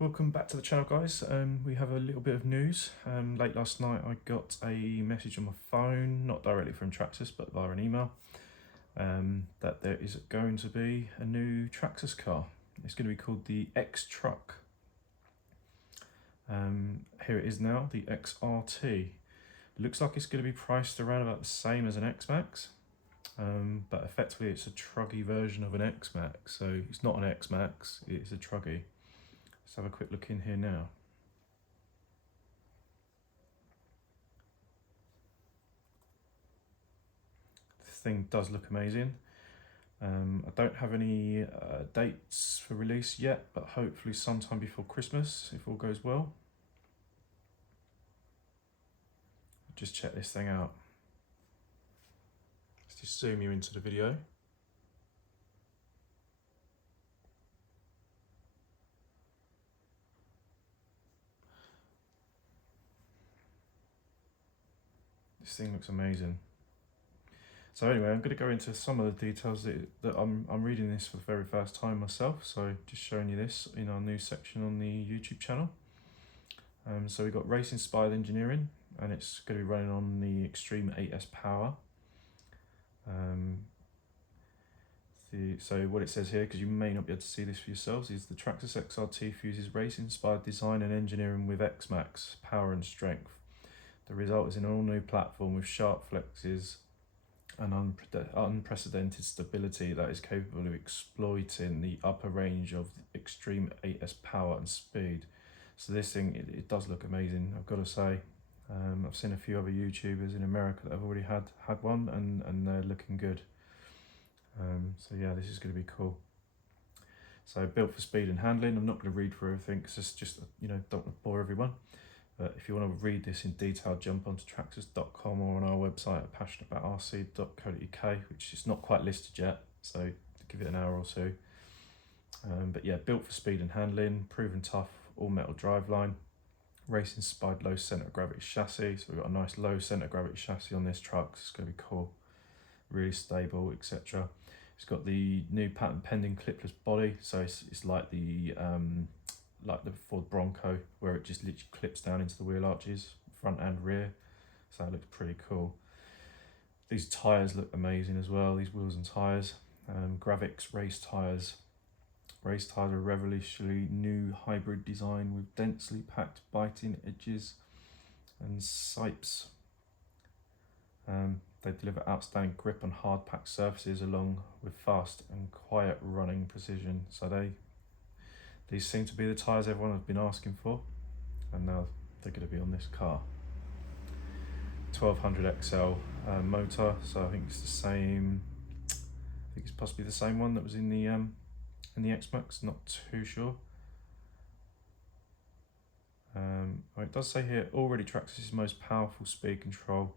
Welcome back to the channel, guys. We have a little bit of news. Late last night I got a message on my phone, not directly from Traxxas but via an email, that there is going to be a new Traxxas car. It's going to be called the X-Truck. Here it is now, the XRT. Looks like it's going to be priced around about the same as an X-Maxx, but effectively it's a truggy version of an X-Maxx. So it's not an X-Maxx, it's a truggy. Let's have a quick look in here now. The thing does look amazing. I don't have any dates for release yet, but hopefully sometime before Christmas, if all goes well. Just check this thing out. Let's just zoom you into the video. This thing looks amazing. So anyway, I'm going to go into some of the details that I'm reading this for the very first time myself. So just showing you this in our news section on the YouTube channel. So we've got race inspired engineering, and it's going to be running on the Extreme 8S power. So what it says here, because you may not be able to see this for yourselves, is the Traxxas XRT fuses race inspired design and engineering with X-Maxx power and strength. The result is an all new platform with sharp flexes and unprecedented stability that is capable of exploiting the upper range of the Extreme 8S power and speed. So this thing, it does look amazing, I've got to say. I've seen a few other YouTubers in America that have already had one, and they're looking good. So yeah, this is going to be cool. So built for speed and handling. I'm not going to read through everything because it's just, don't want to bore everyone. But if you want to read this in detail, jump onto traxxas.com or on our website at passionateaboutrc.co.uk, which is not quite listed yet, so give it an hour or two. But yeah, built for speed and handling, proven tough, all metal driveline, race inspired low centre of gravity chassis. So we've got a nice low centre of gravity chassis on this truck, so it's going to be cool, really stable, etc. It's got the new patent pending clipless body, so it's like the Ford Bronco, where it just literally clips down into the wheel arches, front and rear. So that looks pretty cool. These tyres look amazing as well, these wheels and tyres. Gravix race tyres. Race tyres are a revolutionary new hybrid design with densely packed biting edges and sipes. They deliver outstanding grip on hard packed surfaces along with fast and quiet running precision. So these seem to be the tyres everyone has been asking for, and now they're going to be on this car. 1200 XL motor, so I think it's the same. I think it's possibly the same one that was in the X-Maxx. Not too sure. It does say here already Traxxas' most powerful speed control.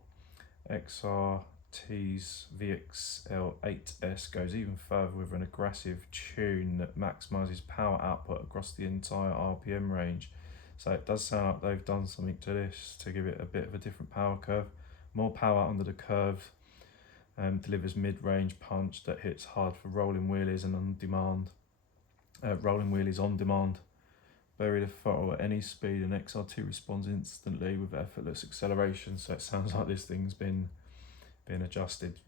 XRT's VXL8S goes even further with an aggressive tune that maximises power output across the entire RPM range. So it does sound like they've done something to this to give it a bit of a different power curve. More power under the curve, delivers mid-range punch that hits hard for rolling wheelies and on demand. On demand. Bury the throttle at any speed and XRT responds instantly with effortless acceleration. So it sounds like this thing's been adjusted.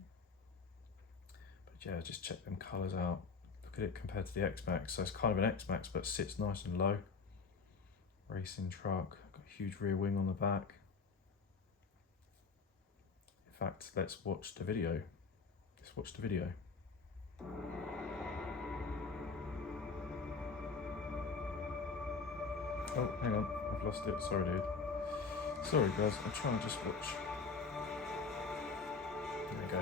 But yeah, just check them colours out. Look at it compared to the X-Maxx. So it's kind of an X-Maxx but sits nice and low. Racing truck, got a huge rear wing on the back. In fact, let's watch the video. Oh, hang on, I've lost it. Sorry, dude. Sorry, guys. I'm trying to just watch. There we go.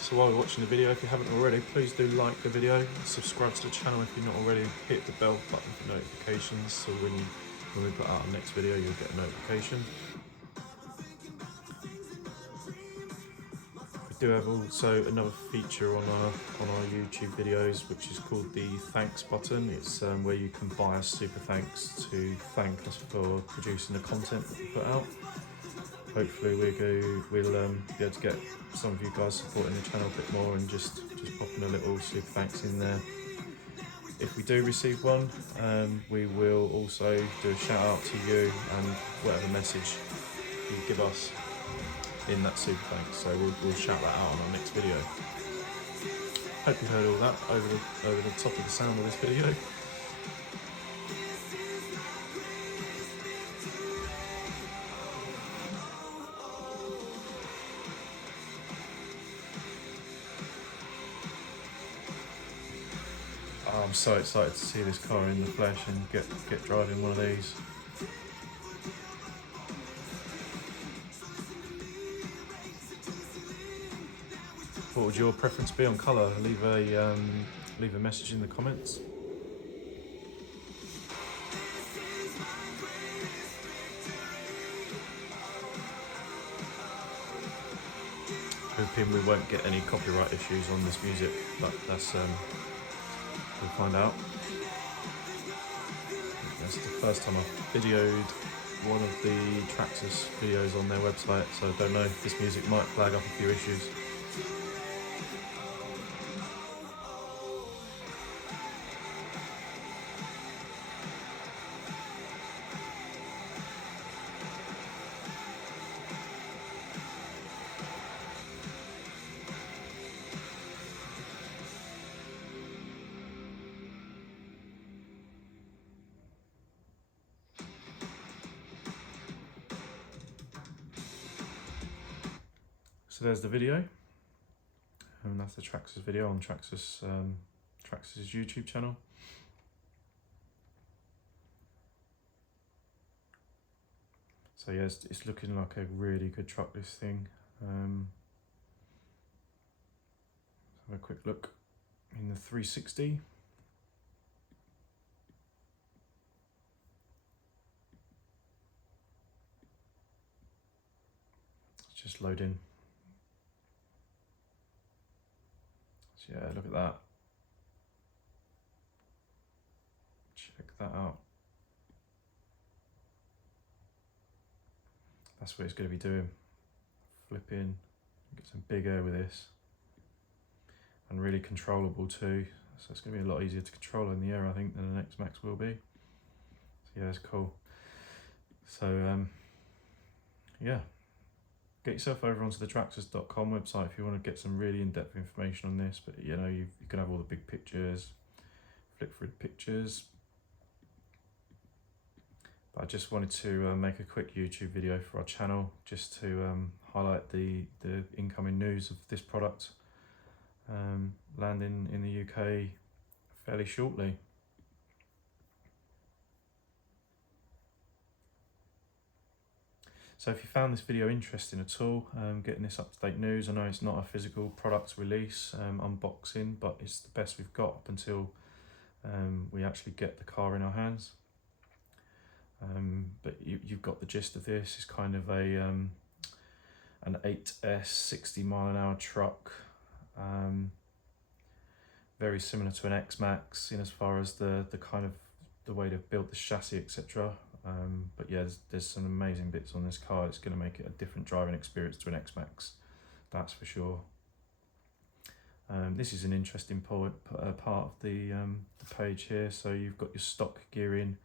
So while you're watching the video, if you haven't already, please do like the video, subscribe to the channel if you're not already, hit the bell button for notifications, so when we put out our next video, you'll get a notification. We do have also another feature on our YouTube videos, which is called the thanks button. It's where you can buy a super thanks to thank us for producing the content that we put out. Hopefully we'll be able to get some of you guys supporting the channel a bit more and just popping a little super thanks in there. If we do receive one, we will also do a shout out to you and whatever message you give us in that super thanks. So we'll shout that out on our next video. Hope you heard all that over the top of the sound of this video. Oh, I'm so excited to see this car in the flesh and get driving one of these. What would your preference be on colour? Leave a message in the comments. Hoping we won't get any copyright issues on this music, but that's we'll find out. That's the first time I've videoed one of the Traxxas videos on their website, so I don't know if this music might flag up a few issues. So there's the video, and that's the Traxxas video on Traxxas YouTube channel. So yeah, it's looking like a really good truck, this thing. Have a quick look in the 360. It's just loading. So yeah, look at that. Check that out. That's what it's going to be doing. Flipping, get some big air with this. And really controllable too. So it's going to be a lot easier to control in the air, I think, than an X-Maxx will be. So yeah, it's cool. So yeah. Get yourself over onto the Traxxas.com website if you want to get some really in-depth information on this, but you know, you can have all the big pictures, flick through the pictures. But I just wanted to make a quick YouTube video for our channel, just to highlight the incoming news of this product landing in the UK fairly shortly. So if you found this video interesting at all, getting this up-to-date news, I know it's not a physical product release, unboxing, but it's the best we've got up until we actually get the car in our hands. But you've got the gist of this. It's kind of an 8S 60-mile-an-hour truck, very similar to an X-Maxx in as far as the kind of the way they've built the chassis, etc. But yeah, there's some amazing bits on this car. It's going to make it a different driving experience to an X-Maxx, that's for sure. This is an interesting part of the page here. So you've got your stock gearing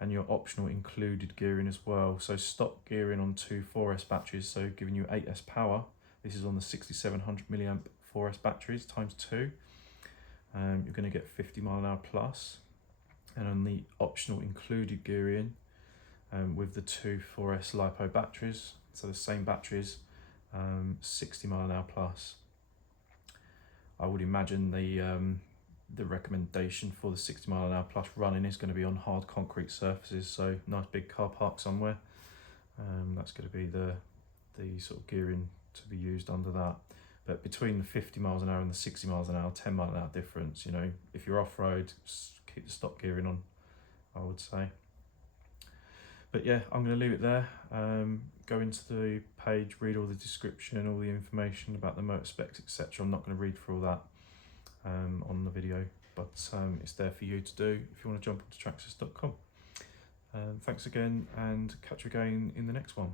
and your optional included gearing as well. So stock gearing on two 4S batteries, so giving you 8S power. This is on the 6700 milliamp 4S batteries times 2. You're going to get 50 mile an hour plus. And on the optional included gearing, with the two 4S LiPo batteries, so the same batteries, 60 mile an hour plus. I would imagine the recommendation for the 60 mile an hour plus running is going to be on hard concrete surfaces, so nice big car park somewhere. That's going to be the sort of gearing to be used under that. But between the 50 miles an hour and the 60 miles an hour, 10 mile an hour difference, you know, if you're off-road, keep the stock gearing on, I would say. But yeah, I'm going to leave it there. Go into the page, read all the description, all the information about the motor specs, etc. I'm not going to read through all that on the video, but it's there for you to do if you want to jump onto Traxxas.com. Thanks again, and catch you again in the next one.